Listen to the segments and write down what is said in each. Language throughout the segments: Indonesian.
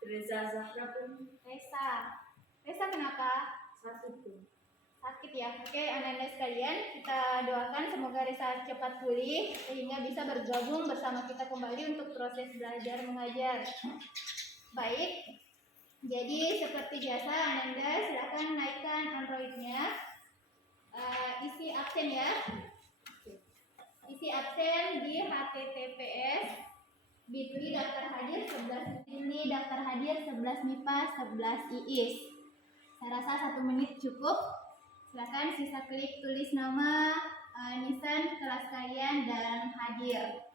Reza Zahra pun. Reza kenapa? Sakit pun. Sakit ya. Oke, anak-anak sekalian, kita doakan semoga Reza cepat pulih sehingga bisa bergabung bersama kita kembali untuk proses belajar mengajar. Baik, jadi seperti biasa Ananda silakan naikkan Androidnya, isi absen ya, isi absen di https bit.ly daftar hadir 11 ini daftar hadir 11 MIPA 11 IIS. Saya rasa 1 menit cukup. Silakan sisa klik tulis nama, nisan kelas kalian dan hadir.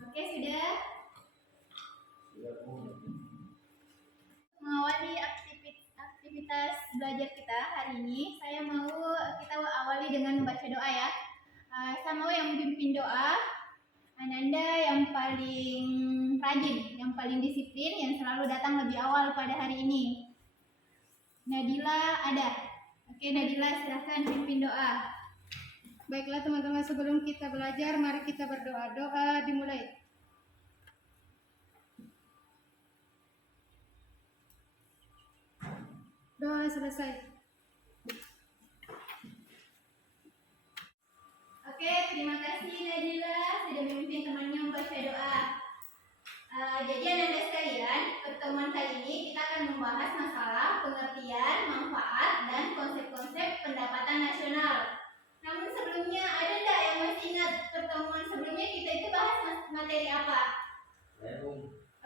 Oke, sudah? Mengawali aktivitas belajar kita hari ini, kita awali dengan membaca doa ya. Saya mau yang memimpin doa, Ananda yang paling rajin, yang paling disiplin, yang selalu datang lebih awal pada hari ini. Nadila ada. Oke, Nadila silahkan pimpin doa. Baiklah teman-teman, sebelum kita belajar, mari kita berdoa. Doa dimulai. Doa selesai. Oke, terima kasih Nadila sudah memimpin temannya membaca doa. Jadi anak-anak sekalian, pertemuan kali ini kita akan membahas masalah pengertian, manfaat, dan konsep-konsep pendapatan nasional. Namun sebelumnya, ada enggak yang masih ingat pertemuan sebelumnya kita itu bahas materi apa?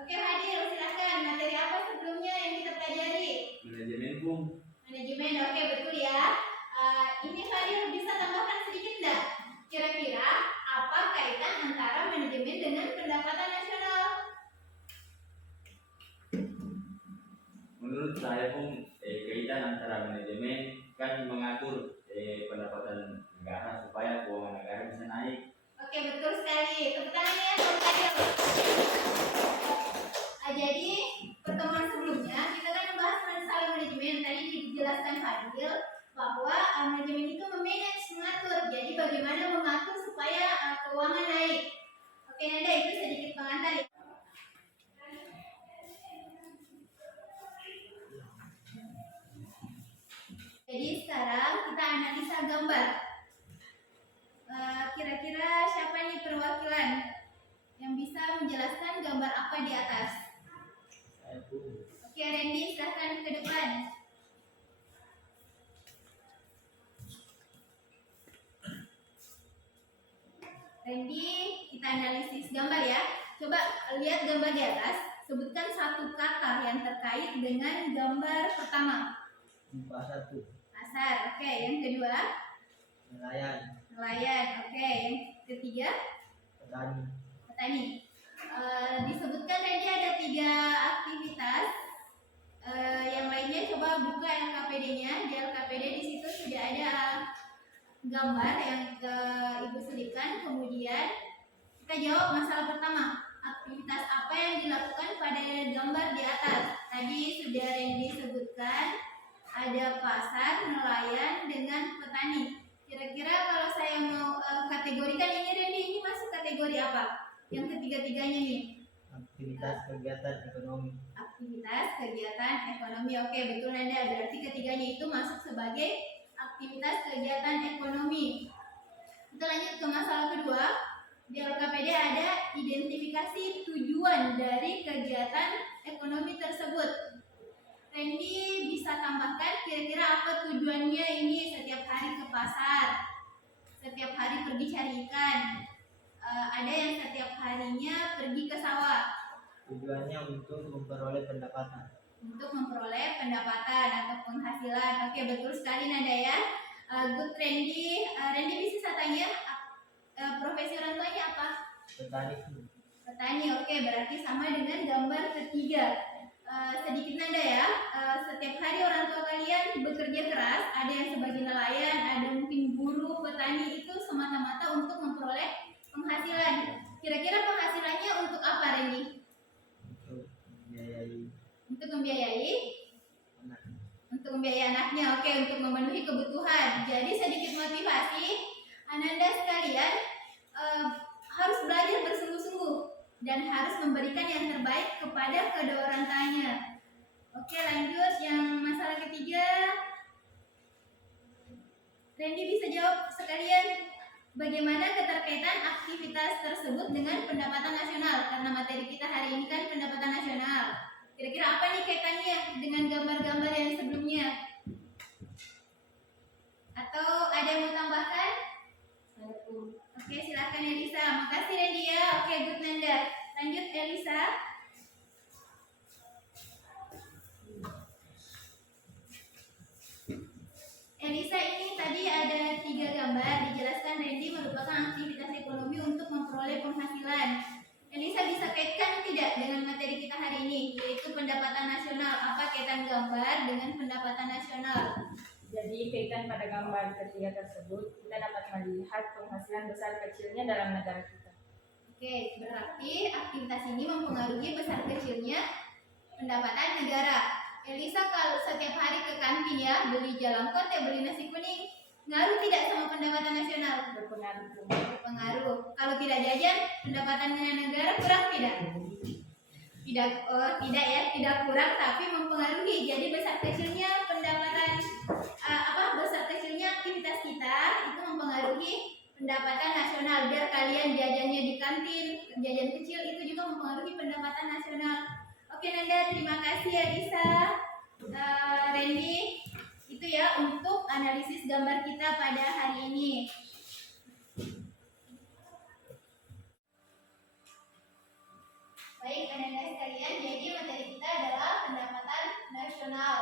Oke, hadir, silakan. Materi apa sebelumnya yang kita pelajari? Manajemen, Bung. Manajemen, oke, betul ya. Ini Fadil bisa tambahkan sedikit enggak? Kira-kira apa kaitan antara manajemen dengan pendapatan nasional? Menurut saya, Bung, kaitan antara manajemen kan mengatur pendapatan negara supaya keuangan negara bisa naik. Oke, betul sekali. Tepuk tangan ya untuk Fadil. Jadi pertemuan sebelumnya kita kan membahas masalah manajemen. Tadi dijelaskan Fadil bahwa manajemen itu mengatur. Jadi bagaimana mengatur supaya keuangan naik. Oke, Nanda, itu sedikit pengantar ya. Jadi sekarang kita analisa gambar. Kira-kira siapa nih perwakilan yang bisa menjelaskan gambar apa di atas? Oke, Randy, silahkan ke depan. Randy, kita analisis gambar ya. Coba lihat gambar di atas. Sebutkan satu kata yang terkait dengan gambar pertama. Pasar tuh. Pasar, oke. Yang kedua? Nelayan. Nelayan, oke. Yang ketiga? Petani. Petani. Disebutkan tadi ada 3 aktivitas. Yang lainnya coba buka LKPD-nya. Di LKPD di situ sudah ada gambar yang Ibu selipkan. Kemudian kita jawab masalah pertama. Aktivitas apa yang dilakukan pada gambar di atas? Tadi sudah yang disebutkan ada pasar, nelayan, dengan petani. Kira-kira kalau saya mau kategorikan ini, Randy, ini masuk kategori apa? Yang ketiga-tiganya nih. Aktivitas kegiatan ekonomi. Aktivitas kegiatan ekonomi. Oke, betul Nanda. Berarti ketiganya itu masuk sebagai aktivitas kegiatan ekonomi. Kita lanjut ke masalah kedua. Di LKPD ada identifikasi tujuan dari kegiatan ekonomi tersebut. Randy bisa tambahkan kira-kira apa tujuannya ini? Setiap hari ke pasar, setiap hari pergi cari ikan, ada yang setiap harinya pergi ke sawah. Tujuannya untuk memperoleh pendapatan. Untuk memperoleh pendapatan atau penghasilan. Oke, betul sekali Nanda ya. Good Randy. Randy bisa saya tanya profesi orang tuanya apa? Petani. Petani. Oke, berarti sama dengan gambar ketiga. Sedikit Nanda ya. Setiap hari orang tua kalian bekerja keras. Ada yang sebagai nelayan, ada mungkin buruh, petani, itu semata-mata untuk memperoleh penghasilan. Kira-kira penghasilannya untuk apa, Randy? Untuk membiayai anak. Untuk membiayai anaknya. Oke, untuk memenuhi kebutuhan. Jadi sedikit motivasi Ananda sekalian, harus belajar bersungguh-sungguh dan harus memberikan yang terbaik kepada kedua orang tuanya. Oke, lanjut yang masalah ketiga. Randy bisa jawab sekalian. Bagaimana keterkaitan aktivitas tersebut dengan pendapatan nasional? Karena materi kita hari ini kan pendapatan nasional. Kira-kira apa nih kaitannya dengan gambar-gambar yang sebelumnya? Atau ada yang mau tambahkan? Oke, silakan Elisa. Makasih Randy ya. Oke, good Nanda. Lanjut Elisa. Elisa, ini tadi ada 3 gambar. Dijelaskan Randy merupakan aktivitas ekonomi untuk memperoleh penghasilan. Elisa bisa kaitkan tidak dengan materi kita hari ini, yaitu pendapatan nasional? Apa kaitan gambar dengan pendapatan nasional? Jadi kaitan pada gambar ketiga tersebut, kita dapat melihat penghasilan besar kecilnya dalam negara kita. Oke, berarti aktivitas ini mempengaruhi besar kecilnya pendapatan negara. Elisa kalau setiap hari ke kantin ya, beli jalangkot ya, beli nasi kuning, ngaruh tidak sama pendapatan nasional? Berpengaruh. Berpengaruh. Kalau tidak jajan, pendapatan negara kurang tidak? Tidak ya, tidak kurang tapi mempengaruhi. Jadi besar kecilnya pendapatan besar kecilnya aktivitas kita itu mempengaruhi pendapatan nasional. Biar kalian jajannya di kantin, jajan kecil itu juga mempengaruhi pendapatan nasional. Oke Nanda, terima kasih ya Lisa. Randy, itu ya untuk analisis gambar kita pada hari ini. Baik, anak-anak sekalian, jadi materi kita adalah pendapatan nasional.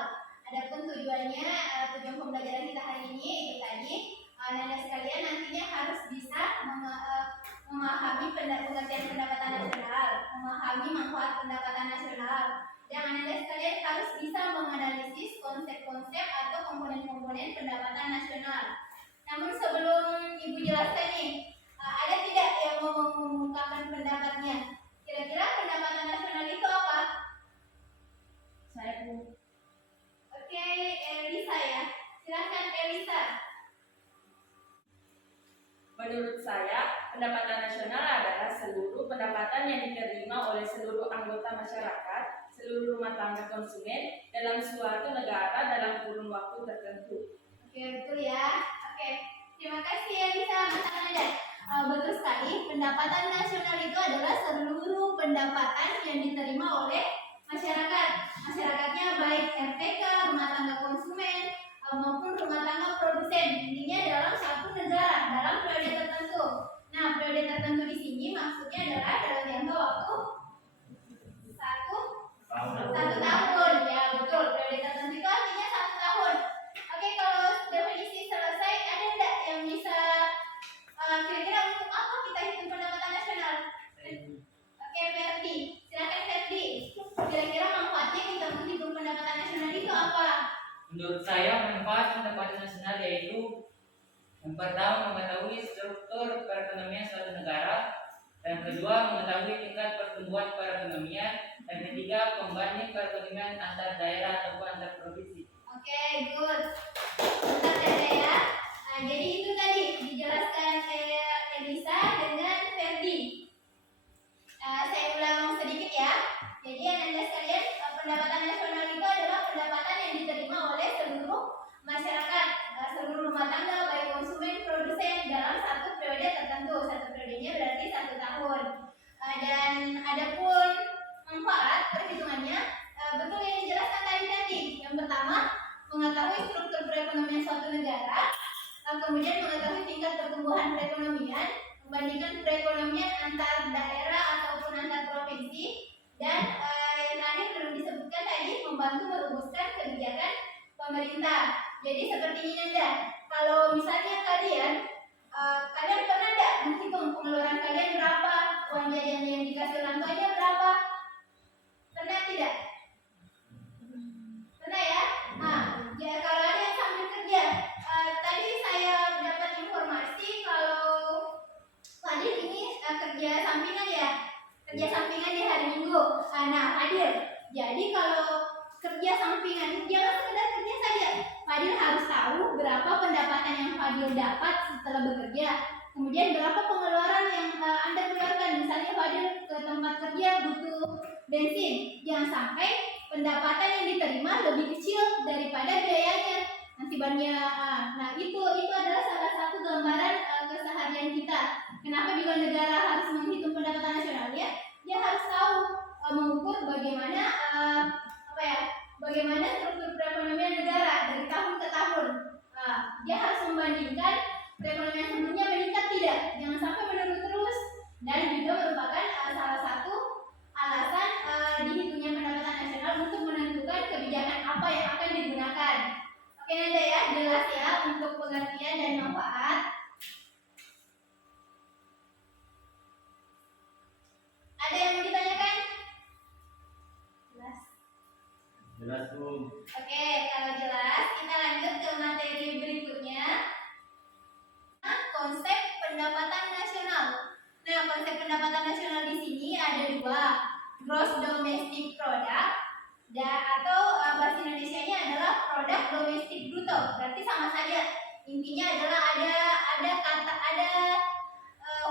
Adapun tujuannya, tujuan pembelajaran kita hari ini itu tadi, anak-anak sekalian nantinya harus bisa memahami pengertian pendapatan nasional, memahami manfaat pendapatan nasional, dan anak-anak sekalian harus bisa menganalisis konsep-konsep atau komponen-komponen pendapatan nasional. Namun sebelum Ibu jelaskan nih, ada tidak yang mau mengungkapkan pendapatnya? Kira-kira pendapatan nasional itu apa? Saya pun Oke, Elisa ya. Silakan Elisa. Menurut saya, pendapatan nasional adalah seluruh pendapatan yang diterima oleh seluruh anggota masyarakat, seluruh rumah tangga konsumen dalam suatu negara dalam kurun waktu tertentu. Oke, betul ya. Oke, terima kasih Elisa. Mas Anda. Betul sekali, pendapatan nasional itu adalah seluruh pendapatan yang diterima oleh masyarakat. Masyarakatnya baik RTK, rumah tangga konsumen, maupun rumah tangga produsen. Intinya dalam satu negara, dalam periode tertentu. Nah, periode tertentu di sini maksudnya adalah dalam jangka waktu satu tahun. Ya, betul. Periode tertentu itu artinya 1 tahun. Oke, kalau definisi selesai, ada enggak yang bisa kira-kira untuk apa kita hitung pendapatan nasional? Oke, Ferdi. Silakan Ferdi. Kira-kira manfaatnya kita menghitung pendapatan nasional itu apa? Menurut saya manfaat pendapatan nasional yaitu yang pertama mengetahui struktur perekonomian suatu negara, yang kedua mengetahui tingkat pertumbuhan perekonomian, dan ketiga pembanding perekonomian antar daerah ataupun antar provinsi. Oke, good. Bentar ya. Jadi itu tadi dijelaskan Elisa dengan Ferdi. Saya ulang sedikit ya. Jadi anak-anak sekalian, pendapatan nasional itu adalah pendapatan yang diterima oleh seluruh masyarakat, seluruh rumah tangga, baik konsumen, produsen dalam satu periode tertentu. Satu periodenya berarti 1 tahun. Dan adapun manfaat perhitungannya, betul yang dijelaskan tadi. Yang pertama, mengetahui struktur perekonomian suatu negara, kemudian mengetahui tingkat pertumbuhan perekonomian, membandingkan perekonomian antar daerah ataupun antar provinsi, dan yang terakhir belum disebutkan tadi, membantu merumuskan kebijakan pemerintah. Jadi seperti ini Nanda, kalau misalnya kalian pernah nggak menghitung pengeluaran kalian berapa, uang jajan yang dikasih orang tuanya berapa? Pernah tidak? Pernah ya? Ya kalau ada yang sambil kerja, tadi saya dapat informasi kalau Fadil ini kerja sampingan ya, kerja sampingan di hari Minggu. Nah Fadil, jadi kalau kerja sampingan jangan sekedar kerja saja. Fadil harus tahu berapa pendapatan yang Fadil dapat setelah bekerja. Kemudian berapa pengeluaran yang Anda keluarkan? Misalnya hadir ke tempat kerja butuh bensin, jangan sampai pendapatan yang diterima lebih kecil daripada biayanya. Akibatnya, nah itu adalah salah satu gambaran keseharian kita. Kenapa juga negara harus menghitung pendapatan nasionalnya? Dia harus tahu mengukur bagaimana bagaimana struktur perekonomian negara dari tahun ke tahun. Dia harus membandingkan perekonomian sebelumnya meningkat tidak, jangan sampai menurun terus. Dan juga merupakan salah satu alasan dihitungnya pendapatan nasional untuk menentukan kebijakan apa yang akan digunakan. Oke Nanda ya, jelas ya untuk pengertian dan manfaat. Ada yang mau ditanyakan? Jelas. Jelas Bung. Oke, kalau jelas kita lanjut ke materi berikutnya. Konsep pendapatan nasional. Nah, konsep pendapatan nasional di sini ada dua, gross domestic product atau bahasa Indonesianya adalah produk domestik bruto. Berarti sama saja. Intinya adalah ada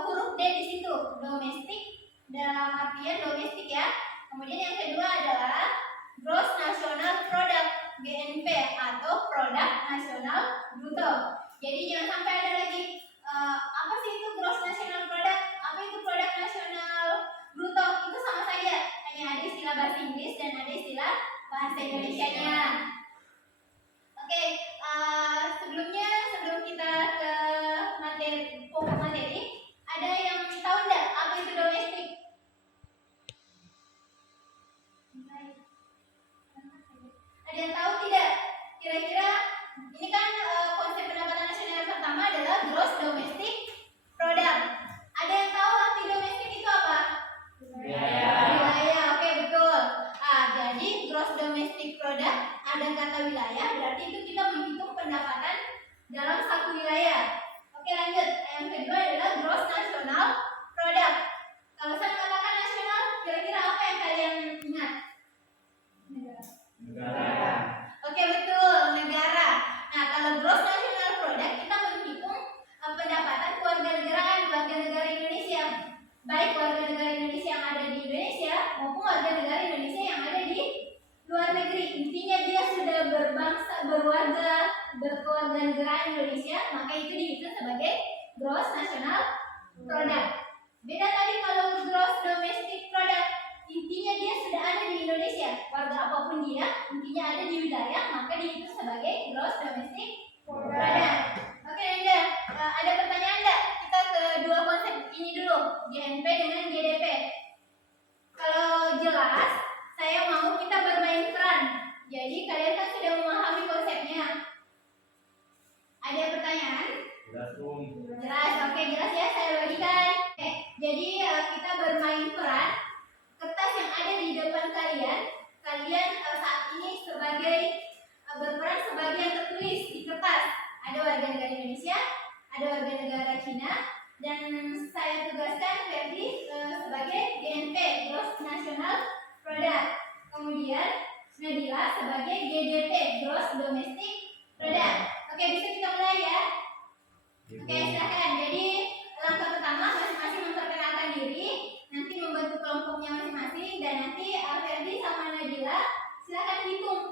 huruf D di situ, domestik dalam artian domestik ya. Kemudian yang kedua adalah gross national product GNP atau produk nasional bruto. Jadi jangan sampai ada lagi apa sih itu gross national product, apa itu produk nasional bruto, itu sama saja, hanya ada istilah bahasa Inggris dan ada istilah bahasa Indonesianya. Oke, sebelum kita ke pokok materi, ada yang tahu enggak apa itu domestik? Ada yang tahu tidak? Kira-kira ini kan konsep pendapatan nasional yang pertama adalah gross domestic product. Ada yang tahu arti domestik itu apa? Wilayah. Oke, betul. Jadi gross domestic product ada kata wilayah, berarti itu kita menghitung pendapatan dalam satu wilayah. Oke, lanjut. Yang kedua adalah gross national product. Kalau saya mengatakan nasional, kira-kira apa yang kalian ingat? Negara. Oke, betul, negara. Nah, kalau gross national product kita menghitung pendapatan warga negara Indonesia. Baik warga negara Indonesia yang ada di Indonesia maupun warga negara Indonesia yang ada di luar negeri. Intinya dia sudah berkeluarga negara Indonesia, maka itu dihitung sebagai gross national product. Beda tadi kalau gross domestic product, intinya dia sudah ada di Indonesia, warga apapun dia, intinya ada di wilayah, maka dihitung sebagai gross domestic product. Oke, Anda, ada pertanyaan enggak? Kita ke dua konsep ini dulu, GNP dengan GDP. Kalau jelas, saya mau kita bermain peran. Jadi kalian kan sudah memahami konsepnya. Ada pertanyaan? Jelas Bung. Jelas, oke jelas ya, saya bagikan. Jadi kita bermain peran. Kertas yang ada di depan kalian saat ini berperan sebagai yang tertulis di kertas. Ada warga negara Indonesia, ada warga negara Cina, dan saya tugaskan Ferdi sebagai GNP, Gross National Product. Kemudian Nadila sebagai GDP, Gross Domestic Product. Oke, bisa kita mulai ya. Oke, silakan. Jadi langkah pertama masing-masing memperkenalkan diri, nanti membentuk kelompoknya masing-masing, dan nanti Ferdi sama Nadila silakan hitung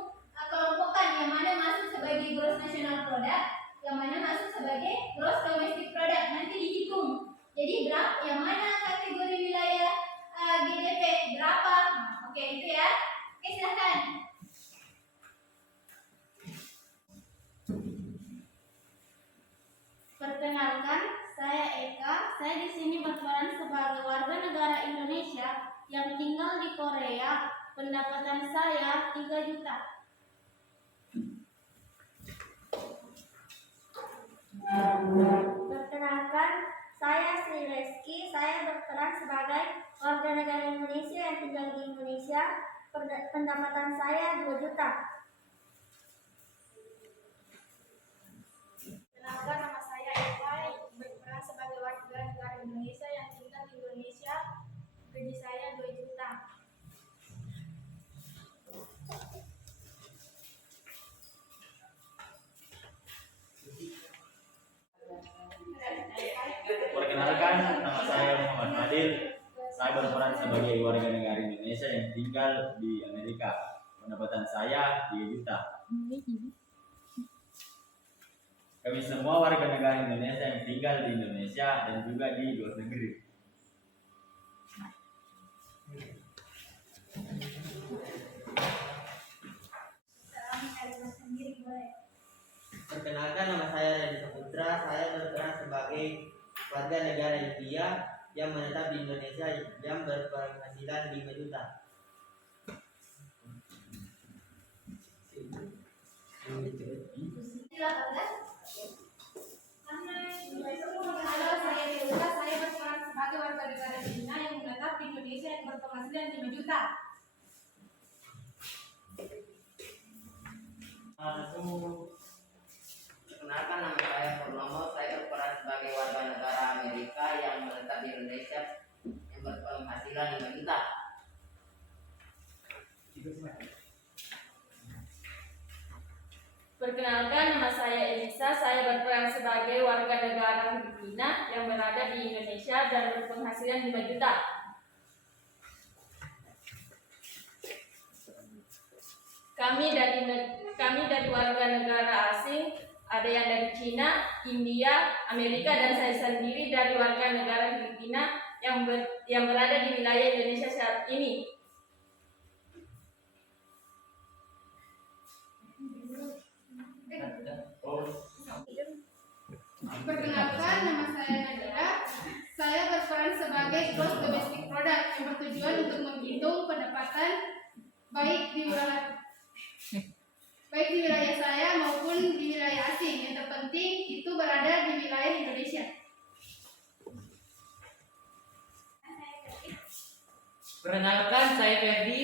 kelompokkan yang mana masuk sebagai gross national product, yang mana masuk sebagai gross domestic product. Nanti dihitung. Jadi berapa, yang mana kategori wilayah GDP berapa? Oke, itu ya. Oke, silakan. Perkenalkan, saya Eka. Saya di sini berperan sebagai warga negara Indonesia yang tinggal di Korea. Pendapatan saya 3 juta. Perkenalkan, saya Sri Reski. Saya berperan sebagai warga negara Indonesia yang tinggal di Indonesia. Pendapatan saya 2 juta. Kenalkan, nama saya Eva, berperan sebagai warga negara Indonesia yang tinggal di Indonesia. Gaji saya 2 juta. berperan sebagai warga negara Indonesia yang tinggal di Amerika. Pendapatan saya 3 juta. Kami semua warga negara Indonesia yang tinggal di Indonesia dan juga di luar negeri. Perkenalkan, nama saya Randy Saputra. Saya berperan sebagai warga negara India yang menetap di Indonesia yang berpenghasilan 5 juta. Halo, saya Dewa. Saya berperan sebagai warga negara Cina yang menetap di Indonesia yang berpenghasilan 5 juta. Perkenalkan, nama saya Purnomo. Saya berperan sebagai warga negara Amerika yang menetap di Indonesia yang berpenghasilan 5 juta. Perkenalkan, nama saya Elisa. Saya berperan sebagai warga negara Filipina yang berada di Indonesia dan berpenghasilan 5 juta. Kami dari warga negara asing, ada yang dari Cina, India, Amerika, dan saya sendiri dari warga negara Filipina yang berada di wilayah Indonesia saat ini. Perkenalkan, nama saya Nadira. Saya berperan sebagai gross domestic product yang bertujuan untuk menghitung pendapatan baik di wilayah saya maupun di wilayah asing. Yang terpenting itu berada di wilayah Indonesia. Perkenalkan, saya Ferdi.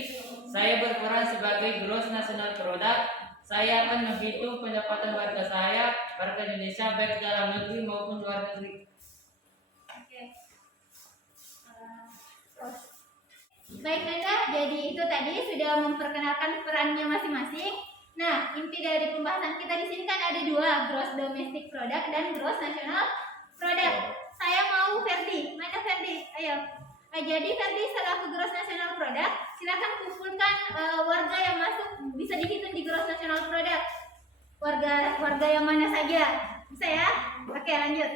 Saya berperan sebagai gross national product. Saya akan menghitung pendapatan warga saya, warga Indonesia, baik dalam negeri maupun luar negeri. Baik Nanda, jadi itu tadi sudah memperkenalkan perannya masing-masing. Nah, inti dari pembahasan kita di sini kan ada 2, gross domestic product dan gross national product. Saya mau Ferdi. Mana Ferdi? Ayo. Nah, jadi Ferdi selaku gross national product, silakan kumpulkan warga yang masuk bisa dihitung di gross national product. Warga yang mana saja? Bisa ya? Oke, lanjut.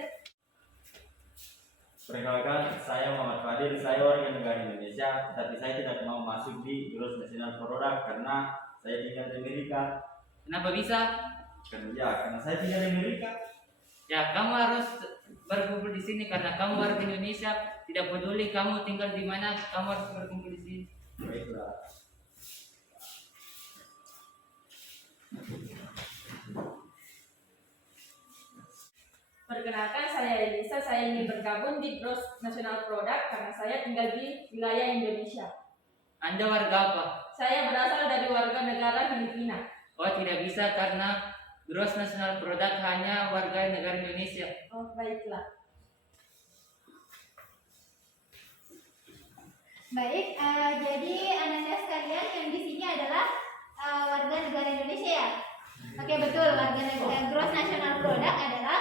Perkenalkan, saya Muhammad Fadil. Saya warga negara Indonesia, tapi saya tidak mau masuk di gross national product karena saya tinggal di Amerika. Kenapa bisa? Karena saya tinggal di Amerika. Ya, kamu harus berkumpul di sini karena kamu warga Indonesia. Tidak peduli kamu tinggal di mana, kamu harus berkumpul di sini. Baiklah. Perkenalkan, saya Elisa. Saya ingin bergabung di gross national product karena saya tinggal di wilayah Indonesia. Anda warga apa? Saya berasal dari warga negara Filipina. Oh, tidak bisa karena gross national product hanya warga negara Indonesia. Oh, baiklah. Baik, jadi anak-anak sekalian yang di sini adalah warga negara Indonesia ya. Oke, betul. Warga negara gross national product adalah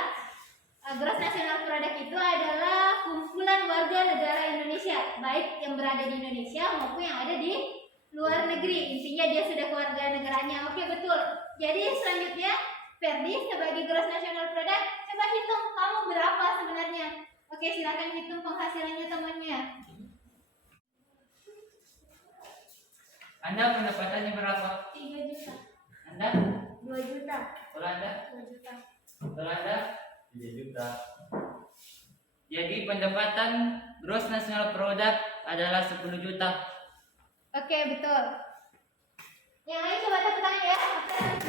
gross national product itu adalah kumpulan warga negara Indonesia, baik yang berada di Indonesia maupun yang ada di luar negeri. Intinya dia sudah keluarga negaranya. Oke, betul. Jadi selanjutnya Ferdi sebagai gross national product, coba hitung kamu berapa sebenarnya. Oke, silakan hitung penghasilannya temannya. Anda pendapatannya berapa? 3 juta. Anda? 2 juta. Kalau Anda? 2 juta. Kalau Anda? 3 juta. Jadi pendapatan gross national product adalah 10 juta. Oke, betul. Yang lain coba tepuk tangan ya.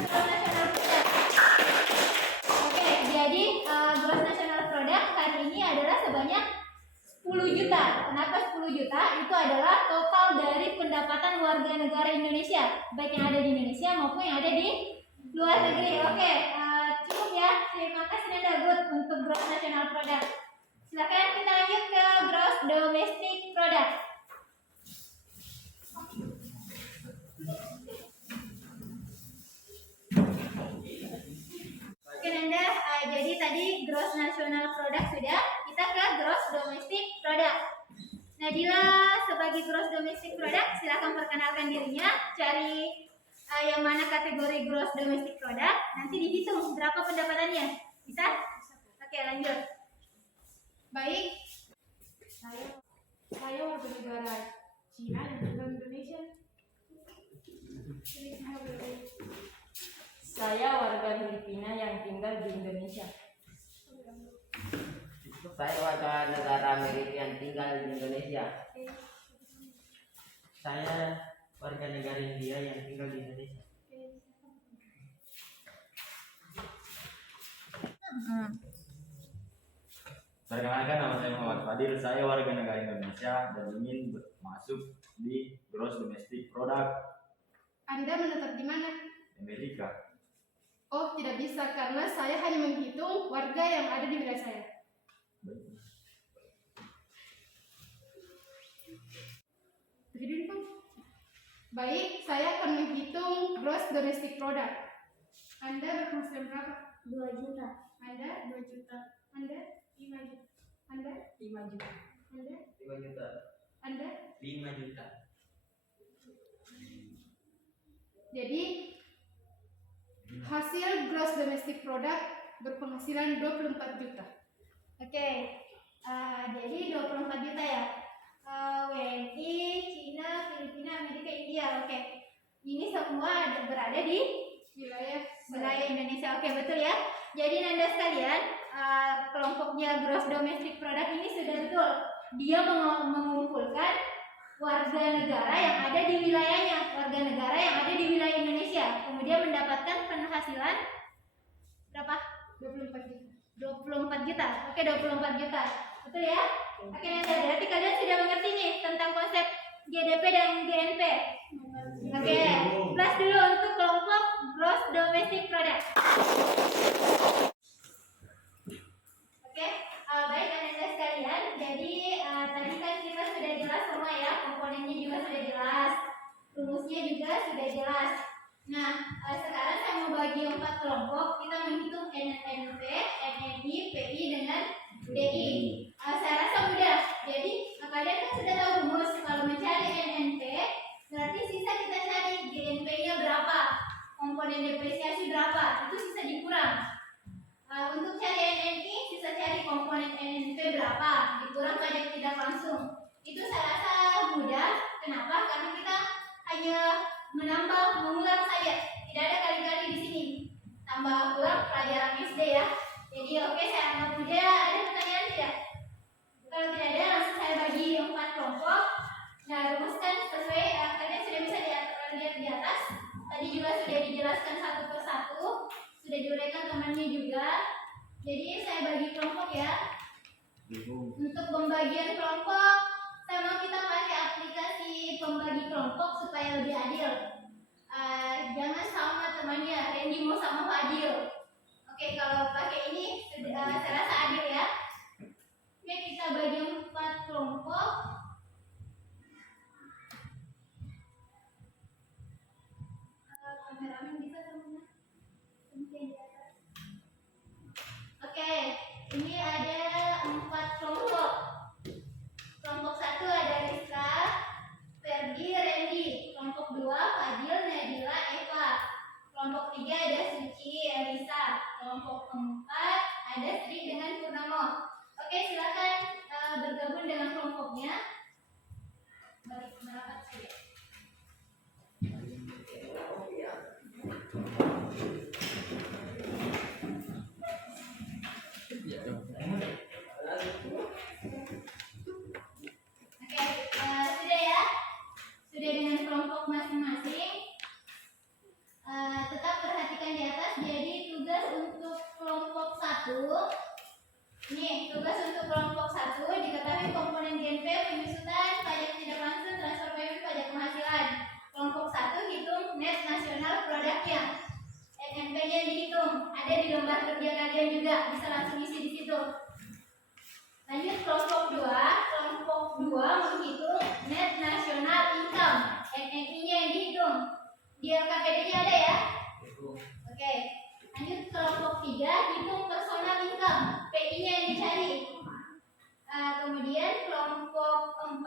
Gross national product. Oke, jadi gross national product hari ini adalah sebanyak 10 juta. Kenapa 10 juta? Itu adalah total dari pendapatan warga negara Indonesia, baik yang ada di Indonesia maupun yang ada di luar negeri. Oke, cukup ya. Terima kasih Nanda Good untuk gross national product. Silakan kita lanjut ke gross domestic product. Oke Nanda, jadi tadi gross national product sudah, kita ke gross domestic product. Nadila sebagai gross domestic product, silakan perkenalkan dirinya. Cari yang mana kategori gross domestic product. Nanti dihitung berapa pendapatannya. Bisa? Oke, lanjut. Baik, saya warga negara Cina yang tinggal di Indonesia. Saya warga Filipina yang tinggal di Indonesia. Saya warga negara Amerika yang tinggal di Indonesia. Saya warga negara India yang tinggal di Indonesia. Perkenalkan, nama saya Muhammad Fadil. Saya warga negara Indonesia dan ingin masuk di gross domestic product Anda menetap di mana? Amerika. Oh, tidak bisa karena saya hanya menghitung warga yang ada di wilayah saya. Begini, Pak. Baik, saya akan menghitung gross domestic product. Anda berpenghasilan berapa? 2 juta. Anda 2 juta. Anda 5 juta. Anda 5 juta. Anda 5 juta. Anda. 5 juta. Jadi hasil gross domestic product berpenghasilan 24 juta. Oke, jadi 24 juta ya. WNI, Cina, Filipina, Amerika, India. Oke, ini semua berada di wilayah Indonesia. Oke, betul ya. Jadi Nanda sekalian, kelompoknya gross domestic product ini sudah betul. Dia mengumpulkan warga negara yang ada di wilayahnya, warga negara yang ada di wilayah Indonesia. Kemudian mendapatkan penghasilan berapa? 24 juta. 24 juta. Oke, 24 juta. Betul ya? Oke, Nanda, berarti kalian sudah mengerti nih tentang konsep GDP dan GNP. Oke, plus dulu untuk kelompok gross domestic product. Oke, baik Anda sekalian. Jadi tadi kan kita sudah jelas semua ya, komponennya juga sudah jelas, rumusnya juga sudah jelas. Nah, sekarang saya mau bagi 4 kelompok. Kita menghitung NNP, NNI, PI dengan DI. Saya rasa mudah. Jadi kalian kan sudah tahu rumus. Kalau mencari NNP, berarti sisa kita cari GNP-nya berapa, komponen depresiasi berapa, itu sisa dikurang. Untuk cari NNI, sisa cari komponen NNP berapa, dikurang pajak tidak langsung. Itu saya rasa mudah. Kenapa? Karena kita hanya menambah, mengulang saja. Tidak ada kali-kali di sini. Tambah kurang pelajaran SD ya. Jadi oke, saya anggap mudah. Ada pertanyaan tidak? Kalau tidak ada, langsung saya bagi 4 kelompok. Nah, rumuskan sesuai kalian sudah bisa lihat di atas. Tadi juga sudah dijelaskan satu persatu, sudah diuraikan temannya juga. Jadi saya bagi kelompok ya. Untuk pembagian kelompok, sama kita pakai aplikasi pembagi kelompok supaya lebih adil. Jangan sama temannya, Randy mau sama Fadil. Oke, kalau pakai ini saya rasa adil ya. Oke, kita bagi 4 kelompok. Kameramen bisa temennya? Oke, ini ada 4 kelompok. Kelompok 1 ada Rizka, Ferdi, Randy. Kelompok 2 Fadil, Nadila, Eva. Kelompok 3 ada Suci, Elisa. Kelompok 4 ada Sri dengan Purnomo. Oke, silakan bergabung dengan kelompoknya. Balik merapat saja. Oke, sudah ya? Sudah dengan kelompok masing-masing. Tetap perhatikan di atas. Jadi tugas untuk kelompok 1. Nih, tugas untuk kelompok 1 diketahui komponen GNP, penyusutan, pajak tidak langsung, transfer payment, pajak penghasilan. Kelompok 1 hitung net nasional produknya. NNP-nya dihitung. Ada di lembar kerja kalian juga, bisa langsung isi di situ. Lanjut kelompok 2. Kelompok 2 menghitung net nasional income. NNI-nya yang dihitung. Di LKPD-nya ada ya? Oke. Lanjut kelompok 3, hitung personal income. PI-nya yang dicari. Kemudian kelompok 4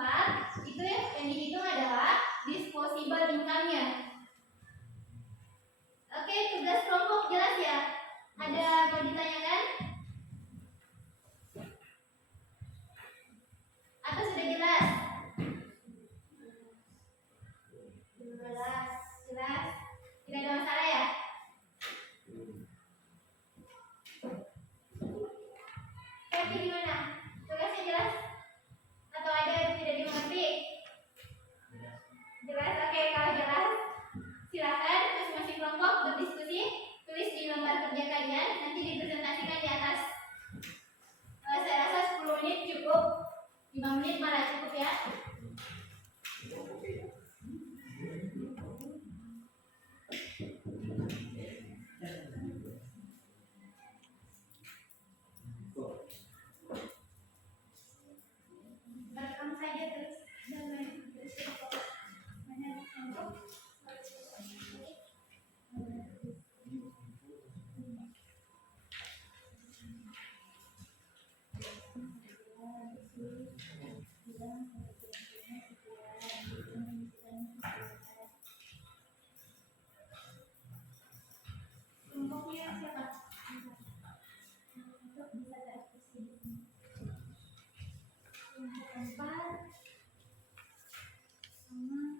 Pindah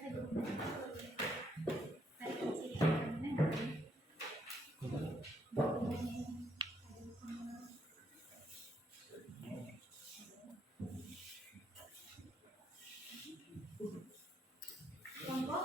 ke tarik kunci mana? Kelompok.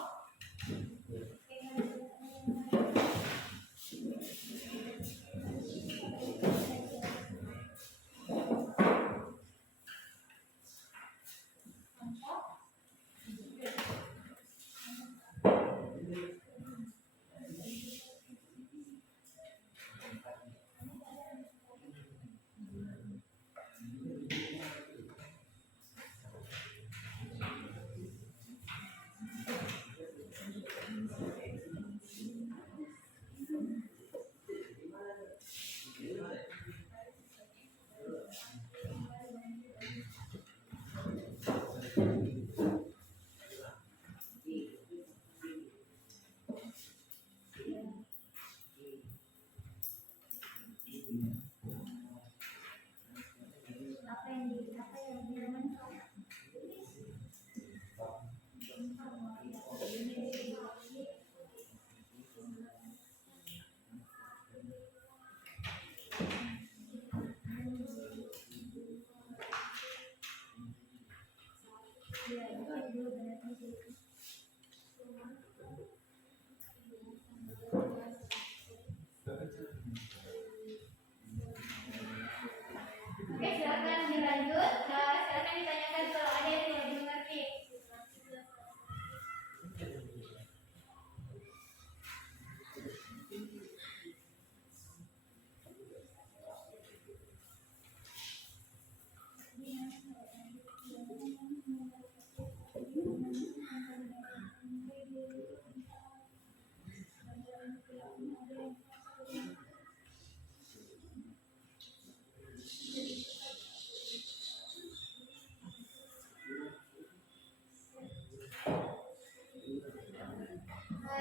Apa yang dilakukan? Oke, silakan dilanjut. Silakan ditanyakan kalau ada yang tidak dimengerti.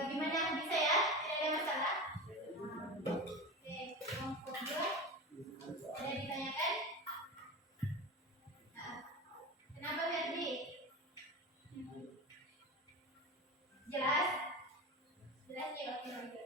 Gimana? Bisa ya? Tidak ada masalah? Oke, kelompok 2 ada yang ditanyakan? Nah, kenapa Ferdi? Jelas? Jelas ya? Oke, oke.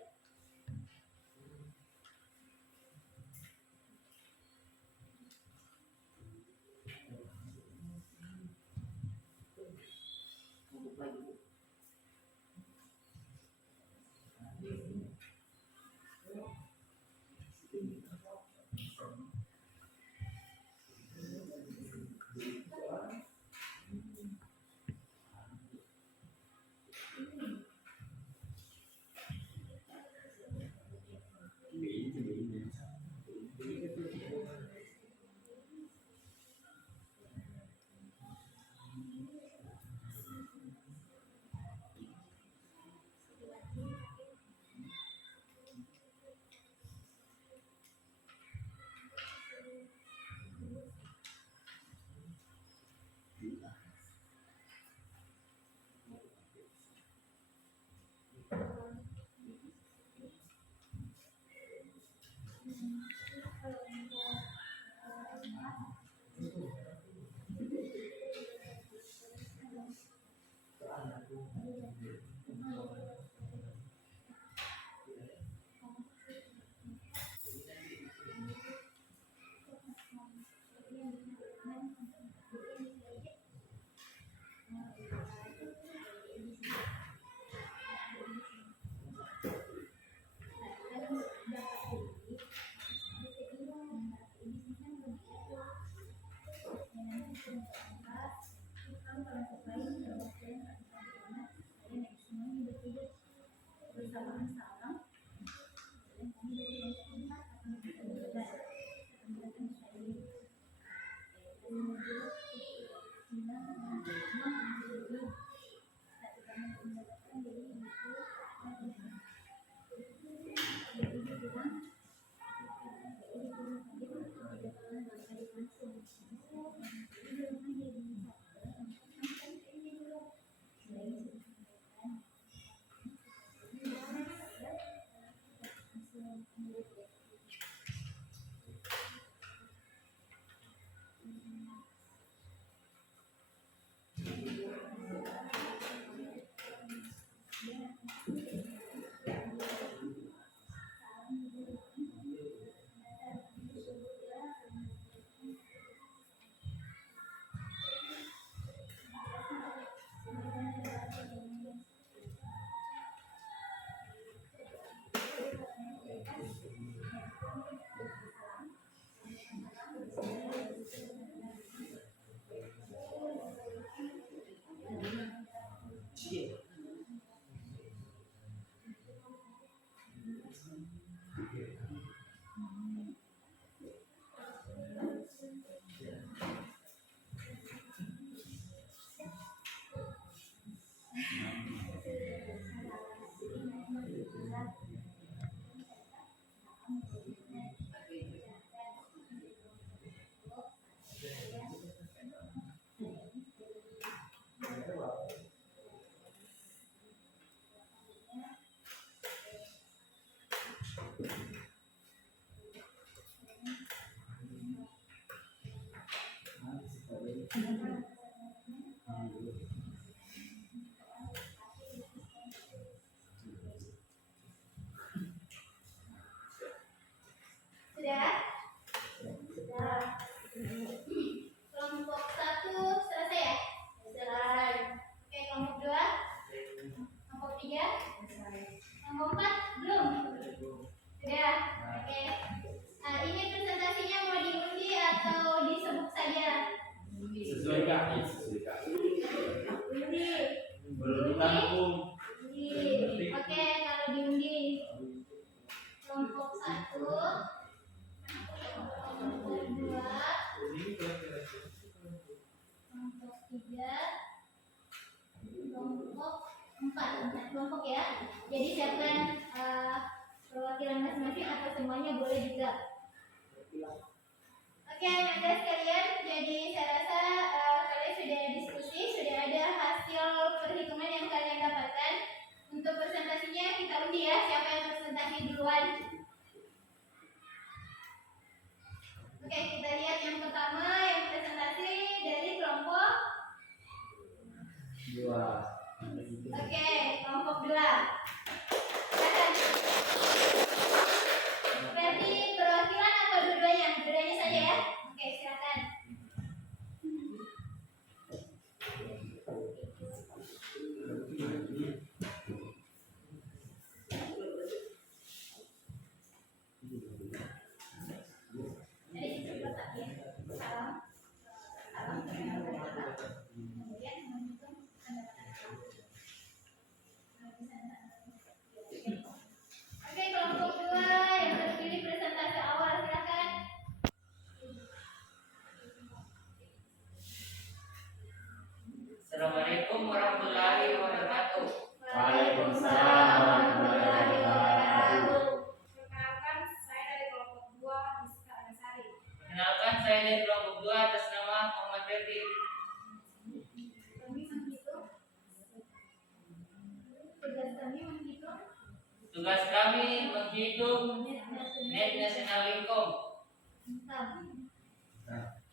Sudah? Sudah. Kelompok 1 selesai ya? Selesai. Oke, kelompok 2, kelompok 3, kelompok 4 belum? Sudah. Oke. Nah, ini presentasinya mau diundi atau disebut saja? Sesuai kaki, sesuai kaki. Undi. Belum ditampung. Undi. Oke, kalau diundi kelompok 1, kelompok 2, kelompok 3, kelompok 4, 4 kelompok ya. Jadi siapkan perwakilan masing-masing atau semuanya boleh juga. Oke, anak sekalian, jadi saya rasa kalian sudah diskusi, sudah ada hasil perhitungan yang kalian dapatkan. Untuk presentasinya kita undi ya, siapa yang presentasi duluan. Oke, kita lihat yang pertama, yang presentasi dari kelompok. Oke, kelompok 2. Silakan. Berarti perwakilan atau dua-duanya? Dua-duanya saja ya. Oke, silakan. Dari sisi letak ya. Salam. Salam. Kemudian menghitung pendapatan. Oke, kelompok 2 yang terpilih presentasi awal, silakan. Assalamualaikum warahmatullahi wabarakatuh. Waalaikumsalam warahmatullahi wabarakatuh. Perkenalkan, saya dari kelompok 2, Rizka Anasari. Kenalkan, saya dari kelompok 2 atas nama Muhammad Ferdi. Kami menghitung. Tugas kami menghitung Tugas kami menghitung net nasional income.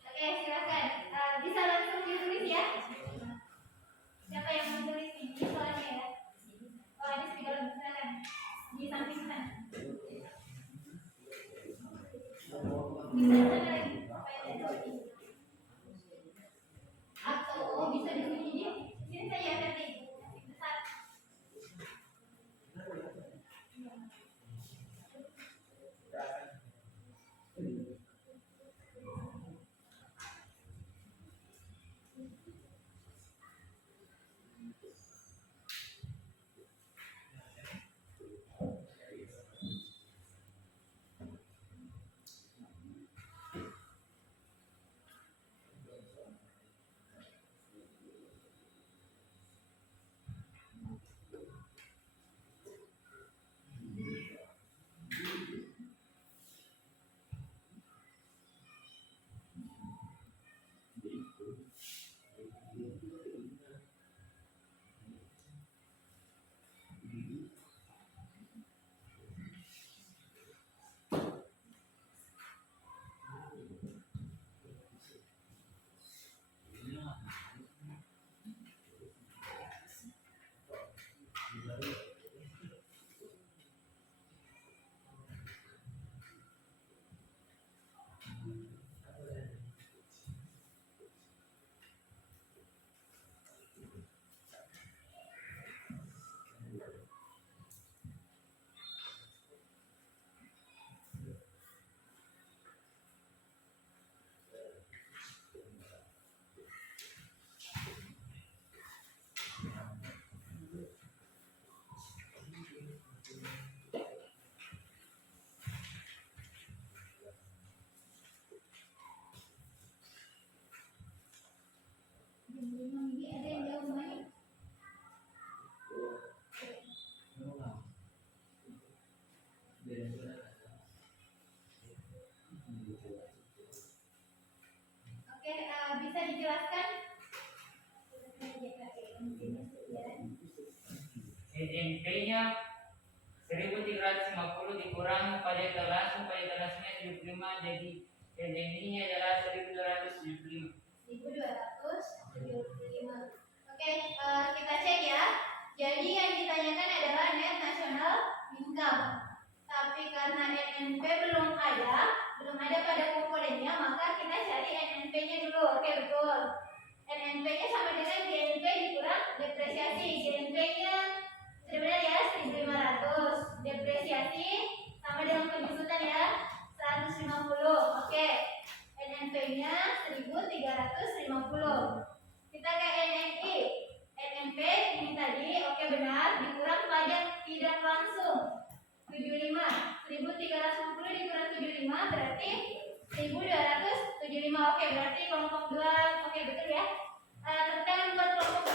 Oke, silakan. Bisa langsung ditulis ya. Siapa yang mau tulis ini soalnya ya? Oh, ada spidol, silakan. Di samping sana. Bisa sana lagi. Supaya tidak jauh. Atau bisa di sini dia. Sini saja tadi. Besar. Ini ada yang jauh main. Oke, bisa dijelaskan? SNP-nya 1350 dikurang pajak langsung, pajak langsungnya 75, jadi SNP-nya adalah 1275. 1200. Jadi yang ditanyakan adalah net national income. Tapi karena NNP belum ada pada komponennya, maka kita cari NNP-nya dulu. Oke, betul. NNP-nya sama dengan GNP dikurang depresiasi. GNP-nya sebenarnya ya 1.500. Depresiasi sama dengan penyusutan ya 150. Oke. NNP-nya 1.350. Kita ke NNI. NNP ini tadi oke benar dikurang pajak tidak langsung 75. 1.350 dikurang 75 berarti 1.275. Oke, berarti kelompok 2 oke betul ya. Tepuk tangan buat kelompok 2.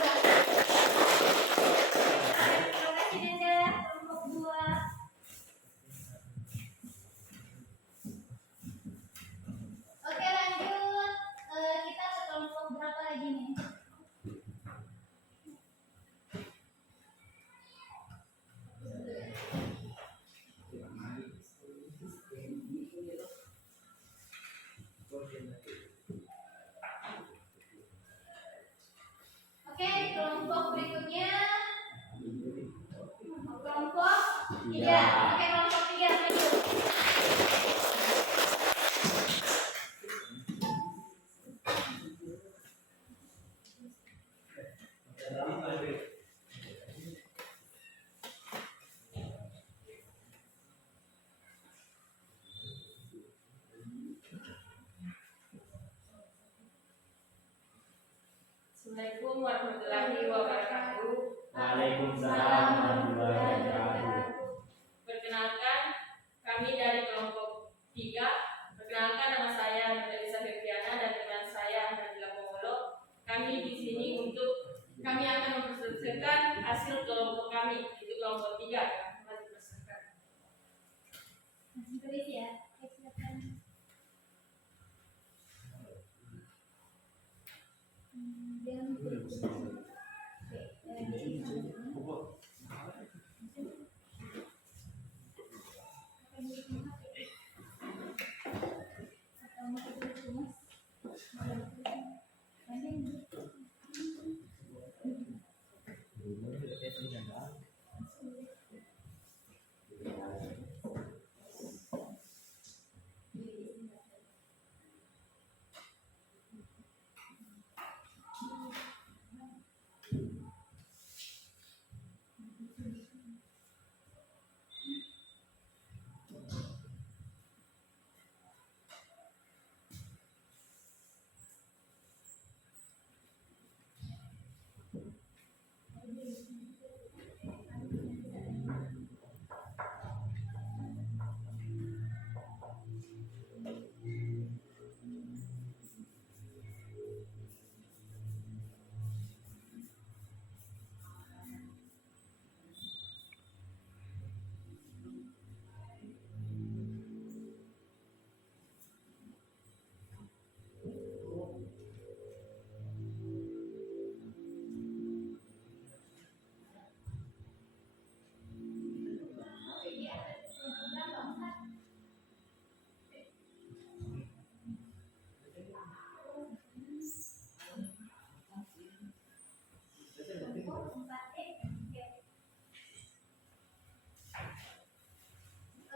Terima kasih Dinda, kelompok 2. Oke, lanjut. Kita ke kelompok berapa lagi nih? Oke, kelompok berikutnya kelompok 3. Oke, kelompok 3 lanjut. Assalamualaikum warahmatullahi wabarakatuh. Waalaikumsalam warahmatullahi wabarakatuh. Perkenalkan, kami dari kelompok 3. Perkenalkan, nama saya Nurdelisa Febriana dan teman saya Nabila Pomolo. Kami di sini kami akan mempresentasikan hasil kelompok kami, itu kelompok 3 yang akan dipresentasikan. Masih tulis ya. Oke, silakan. Jangan tulis.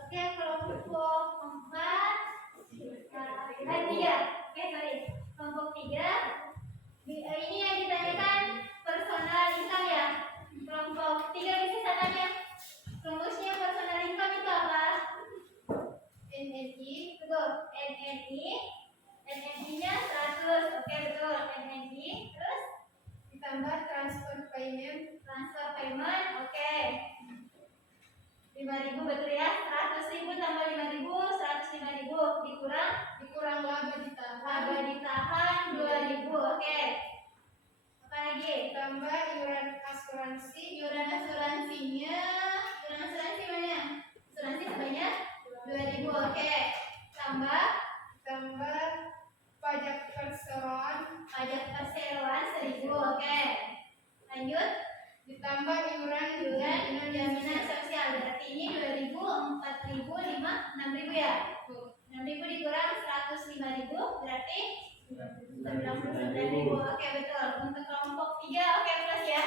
Oke, kelompok 4 3. Oke, sorry. Kelompok 3 ini yang ditanyakan personal income ya. Kelompok 3 bisa tanya rumusnya personal income itu apa? NNI, betul. NNI-nya 100. Oke, betul. NNI terus Ditambah transfer payment. Oke. 5.000 betul ya. 100.000 tambah 5.000, 105.000 Dikurang laba ditahan 2.000. Oke. Apa lagi? Ditambah iuran asuransi. Iuran asuransi mana? Asuransi sebanyak 2.000. Oke. Tambah Pajak perseroan. 1.000. Oke. Lanjut. Ditambah iuran Jaminan sosial. Berarti ini 2.000, 4.000, 6.000 ya. 6.000 dikurang 105.000 berarti 99.000. Oke, betul. Untuk kelompok 3 oke plus ya.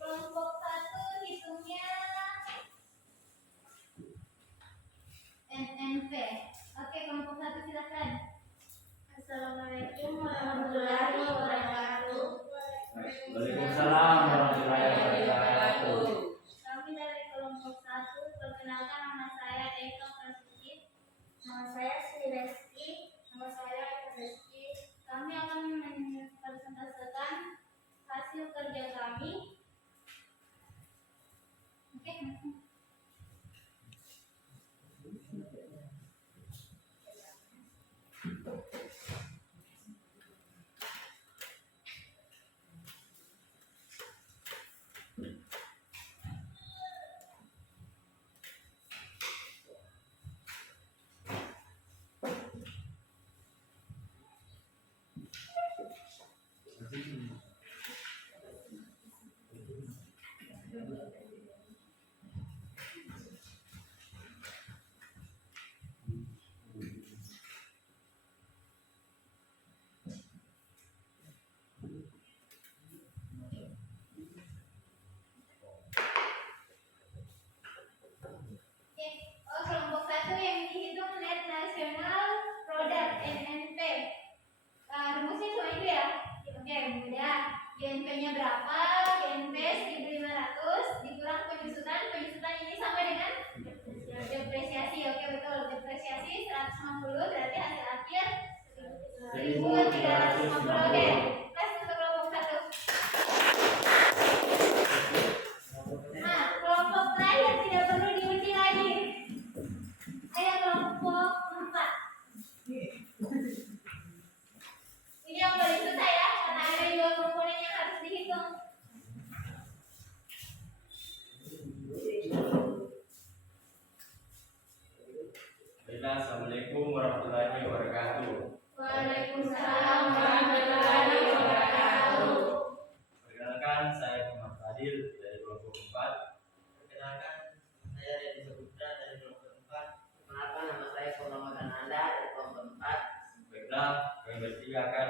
Kelompok 1 hitungnya NNP. Oke, kelompok 1 silakan. Assalamualaikum warahmatullahi wabarakatuh. Waalaikumsalam warahmatullahi wabarakatuh. Kami dari kelompok 1, perkenalkan nama saya Eka Prasuti. Nama saya Sri Reski. Nama saya Eka Reski. Kami akan mempresentasikan hasil kerja kami. Oke. Oke, kelompok 1 yang dihitung net nasional produk NNP. Rumusnya cuma itu ya. Oke, mudah. GNP-nya berapa? GNP 1.500 dikurang penyusutan. Penyusutan ini sama dengan depresiasi. Oke, betul. Depresiasi 150 berarti hasil akhir 1.350. Oke, tes untuk kelompok 1. Nah, kelompok terakhir tidak perlu diundi lagi. Ayo kelompok 4. Ini yang paling susah ya, karena ada 2 komponen yang harus dihitung. Baiklah, assalamualaikum warahmatullahi wabarakatuh. Waalaikumsalam warahmatullahi wabarakatuh. Perkenalkan, saya Muhammad Fadil dari kelompok 4. Perkenalkan, saya Deddy Saputra dari kelompok 4. Perkenalkan, nama saya Purnomo Ananda dari kelompok 4. Baiklah, kami bertiga akan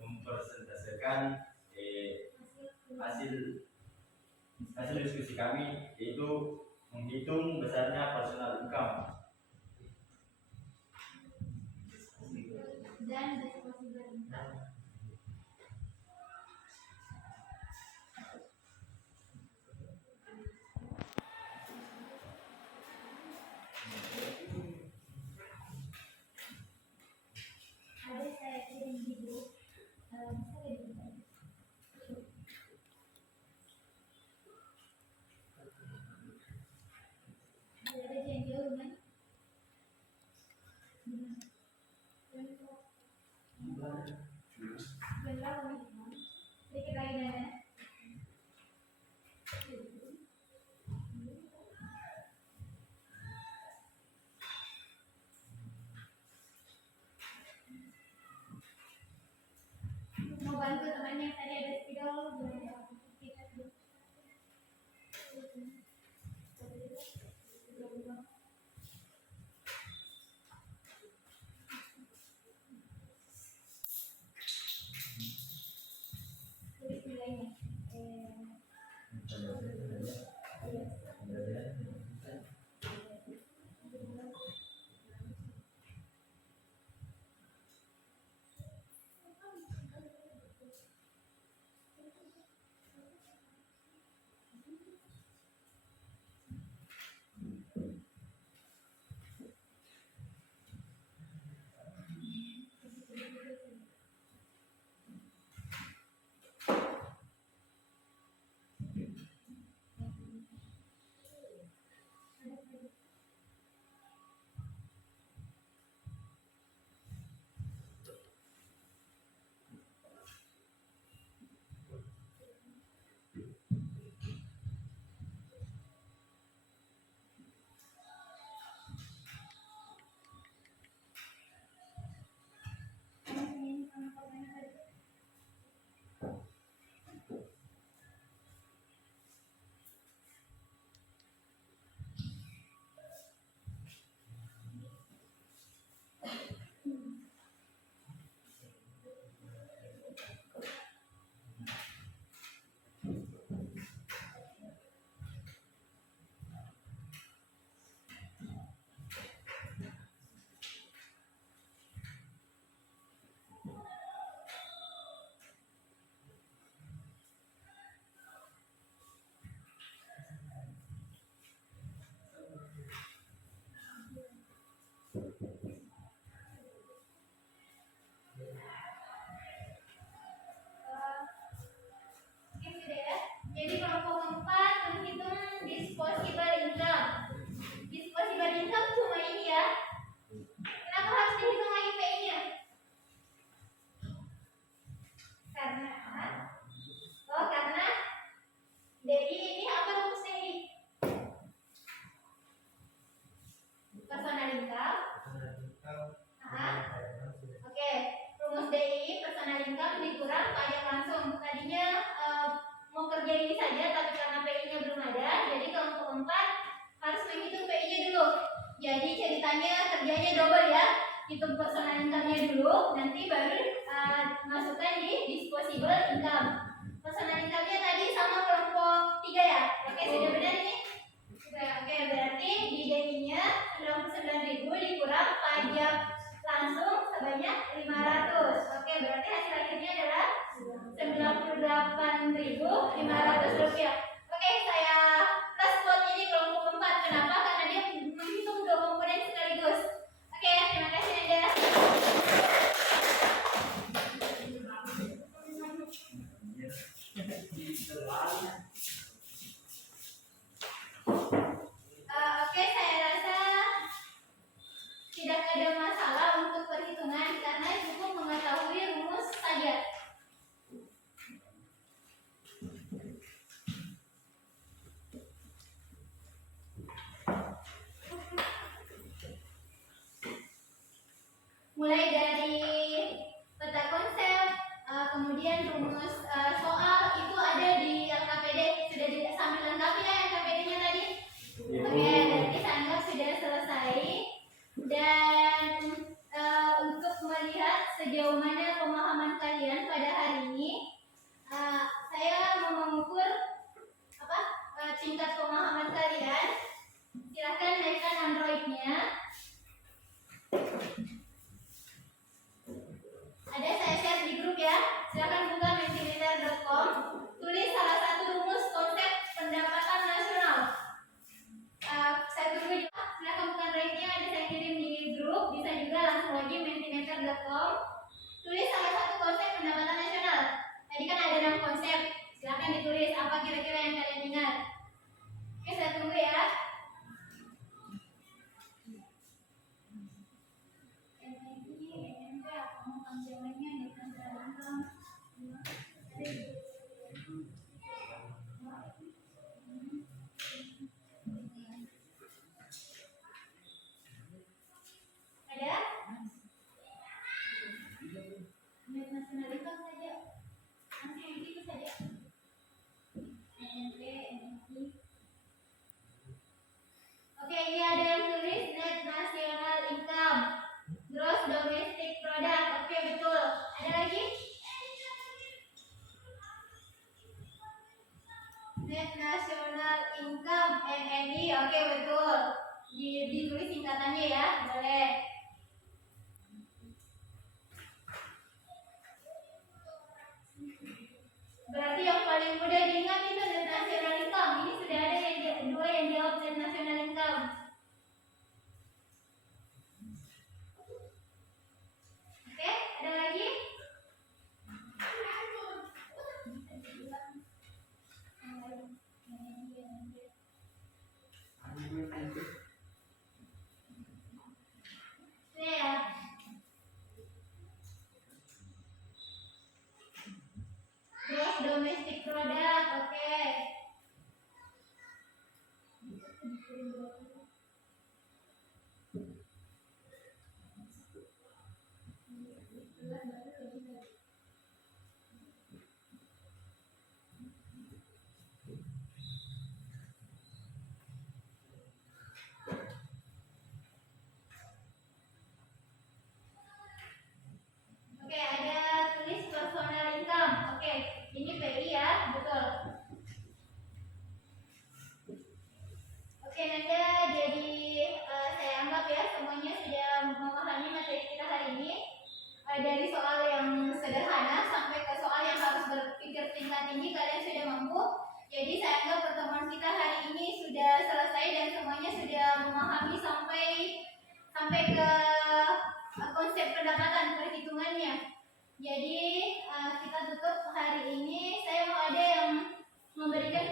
mempresentasikan hasil diskusi kami, yaitu menghitung besarnya personal income. Dan disposable income. Ada saya kirim di grup. Bisa dibuka. Ada yang jauh kan? Sedikit lagi Nana. Mau bantu temannya yang tadi ada spidol boleh kita dulu. Tulis nilainya. Jadi kelompok keempat menghitung disposable income. Disposable income cuma ini ya. Kenapa harus dihitung lagi PI-nya? Karena DI ini apa rumus DI? Personal income. Oke, rumus DI personal income dikurang pajak langsung. Tadinya mau kerja ini saja, tapi karena PI-nya belum ada, jadi kelompok keempat harus menghitung PI-nya dulu. Jadi ceritanya kerjanya double ya, hitung personal income-nya dulu, nanti baru masukkan di disposable income. Personal income-nya tadi sama kelompok 3 ya. Oke, sudah benar ini? Sudah. Oke, berarti di DI-nya 99.000 dikurang pajak langsung sebanyak 500. Oke, berarti hasil akhirnya adalah 98.500 rupiah. Oke, saya plus buat ini kelompok 4. Kenapa? Karena dia menghitung dua komponen sekaligus. Oke, terima kasih Nanda. Oke, saya rasa tidak ada masalah untuk perhitungan karena cukup mengetahui rumus saja. Mulai dari peta konsep, kemudian rumus soal itu ada di LKPD. Sudah sambil lengkap ya LKPD-nya tadi. Oke, berarti saya anggap sudah selesai. Dan untuk melihat sejauh mana pemahaman kalian pada hari ini, saya mau mengukur tingkat pemahaman kalian. Silahkan naikkan Android-nya. Ada saya share di grup ya. Silakan buka mentimeter.com. Tulis salah satu rumus konsep pendapatan nasional. Saya tunggu juga. Silakan buka Android-nya. Ada saya kirim di grup. Bisa juga langsung lagi mentimeter.com. Tulis salah satu konsep pendapatan nasional. Tadi kan ada 6 konsep. Silakan ditulis apa kira-kira yang kalian ingat. Oke, saya tunggu ya. Ada? Net nasionalitas saja. Langsung begitu saja. NNP, NNP. Oke, ini ada yang tulis net national income, gross domestic product. Oke, betul. Ada lagi? Net national income, NNI. Oke, betul. Ditulis singkatannya ya, boleh. Berarti yang paling mudah diingat itu net national income. Ini sudah ada yang dua yang jawab net national income. Oke, ada lagi? Ya. Gross domestic product, oke. Oke, ada tulis personal income. Oke, ini PI ya, betul. Oke, Nanda, jadi saya anggap ya semuanya sudah memahami materi kita hari ini. Dari soal yang sederhana sampai ke soal yang harus berpikir tingkat tinggi, kalian sudah mampu. Jadi saya anggap pertemuan kita hari ini sudah selesai dan semuanya sudah memahami sampai ke konsep pendapatan perhitungannya. Jadi kita tutup hari ini. Saya mau ada yang memberikan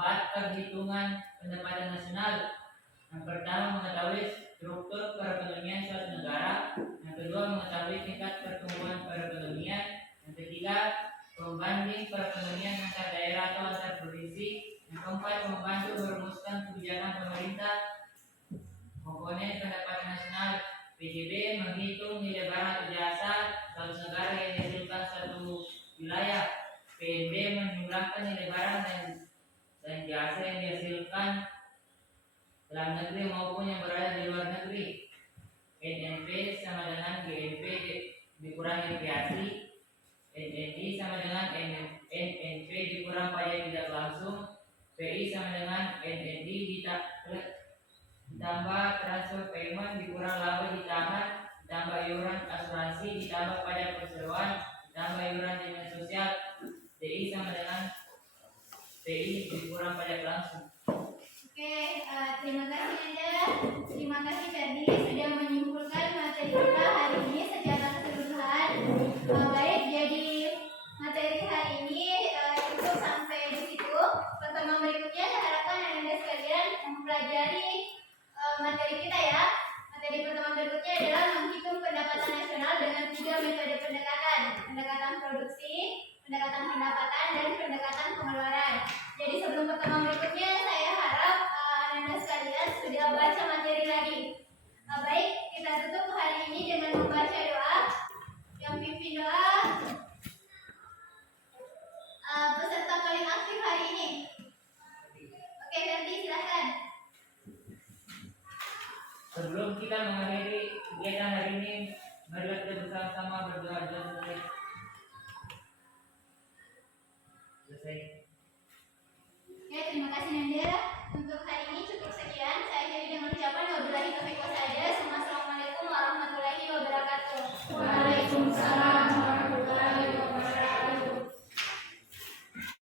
keempat, perhitungan pendapatan nasional. Yang pertama, mengetahui struktur perekonomian suatu negara. Yang kedua, mengetahui tingkat pertumbuhan perekonomian. Yang ketiga, pembanding perekonomian antar daerah atau antar provinsi. Yang keempat, membantu merumuskan kebijakan pemerintah. Komponen pendapatan nasional. PJB menghitung nilai barang atau jasa suatu negara yang dihasilkan suatu wilayah. PNB menjumlahkan nilai barang dan jasa yang dihasilkan dalam negeri maupun yang berada di luar negeri. NNP sama dengan GNP dikurangi inflasi. NNI sama dengan NNP dikurang pajak tidak langsung. PI sama dengan NNI ditambah transfer payment dikurang laba ditahan, ditambah iuran asuransi, ditambah pajak perseroan, ditambah iuran jaminan sosial. DI sama dengan PI dikurang pajak langsung. Oke, terima kasih Anda. Terima kasih Ferdi sudah menyimpulkan materi kita hari ini secara keseluruhan. Baik, jadi materi hari ini cukup sampai di situ. Pertemuan berikutnya saya harapkan Anda sekalian mempelajari materi kita ya. Materi pertemuan berikutnya adalah menghitung pendapatan nasional dengan 3 metode pendekatan. Pendekatan produksi, pendekatan pendapatan, dan pendekatan pengeluaran. Jadi sebelum pertemuan berikutnya saya harap Anda sekalian sudah baca materi lagi. Baik, kita tutup hari ini dengan membaca doa. Yang pimpin doa peserta paling aktif hari ini. Oke, Ferdi silakan. Sebelum kita mengakhiri kegiatan hari ini, marilah kita bersama-sama berdoa dulu. Selesai. Oke, terima